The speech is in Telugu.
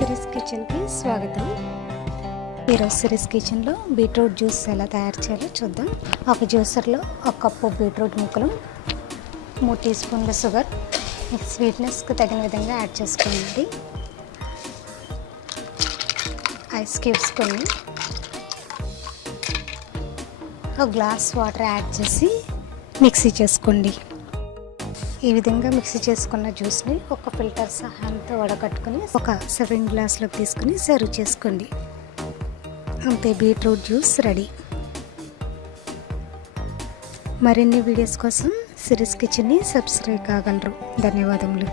సిరీస్ కిచెన్కి స్వాగతం. ఈరోజు సిరీస్ కిచెన్లో బీట్రూట్ జ్యూస్ ఎలా తయారు చేయాలో చూద్దాం. ఒక జ్యూసర్లో 1 కప్పు బీట్రూట్ ముక్కలు, 3 టీ స్పూన్ల షుగర్, స్వీట్నెస్కి తగిన విధంగా యాడ్ చేసుకోండి. ఐస్ క్యూబ్స్ కొన్ని, 1 గ్లాస్ వాటర్ యాడ్ చేసి మిక్సీ చేసుకోండి. ఈ విధంగా మిక్సీ చేసుకున్న జ్యూస్ని ఒక ఫిల్టర్ సహాయంతో వడకట్టుకుని ఒక సర్వింగ్ గ్లాస్లోకి తీసుకుని సర్వ్ చేసుకోండి. అంతే, బీట్రూట్ జ్యూస్ రెడీ. మరిన్ని వీడియోస్ కోసం సిరీస్ కిచెన్ని సబ్స్క్రైబ్ కాగలరు. ధన్యవాదములు.